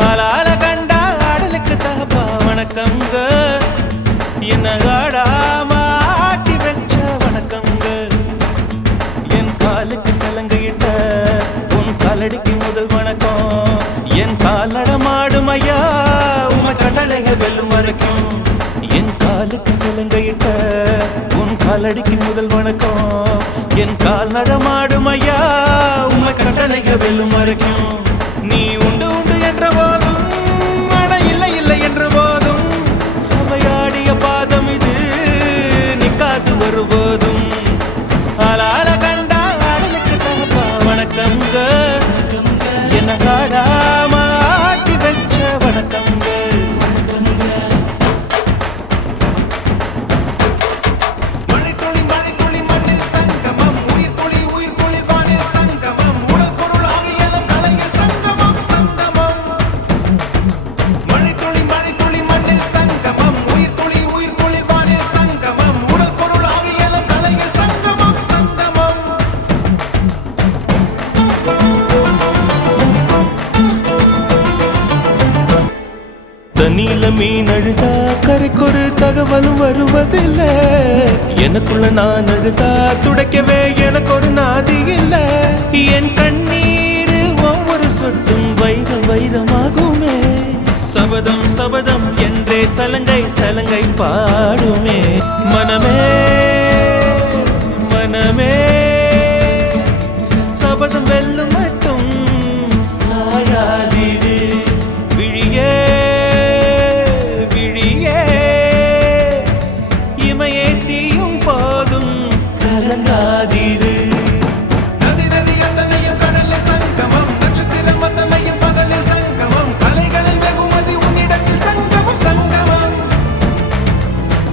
ஆளால கண்டா ஆடலுக்கு தகப்பா வணக்கங்க என்ன ஆடாம ஆட்டி வச்ச வணக்கங்க என் காலுக்கு சலங்கையிட்ட உன் காலடிக்கு முதல் வணக்கம் என் கால் நடமாடும் ஐயா உம கட்டளைக வெல்லும் வரைக்கும் என் காலுக்கு சலங்கையிட்ட உன் காலடிக்கு முதல் வணக்கம் என் கால் நடமாடும் ஐயா உம கட்டளைக வெல்லும் வரைக்கும் நீ உண்டு உண்டு என்ற போதும் அட இல்லை இல்லை என்ற போதும் சபையாடிய பாதம் இது நிக்காது வருபோதும் ஆளால கண்டா ஆடலுக்கு தகப்பா வணக்கங்க என்ன காடாம ஆட்டி வச்ச வணக்கங்க தண்ணியில மீன் அழுதா கரைக்கொரு தகவலும் வருவதில்ல எனக்குள்ள நான் அழுதா துடைக்கவே எனக்கு ஒரு நாதி இல்ல என் கண்ணீர் ஒவ்வொரு சொட்டும் வைரம் வைரமாகுமே சபதம் சபதம் என்றே சலங்கை சலங்கை பாடுமே மனமே மனமே சபதம் வெல்லும் மட்டும் சாயாதீரு விழியே போதும் கலங்காதீரு நதி நதி அத்தனையும் கடலில் சங்கமம் நட்சத்திரம் அத்தனையும் பகலில் சங்கமம் கலைகளில் வெகுமதி உன்னிடத்தில் சங்கமம் சங்கமம்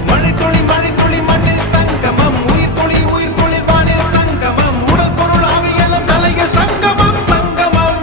மழை துளி மண்ணில் சங்கமம் உயிர் துளி வானில் சங்கமம் உடல் பொருள் ஆவியலும் கலையில் சங்கமம் சங்கமம்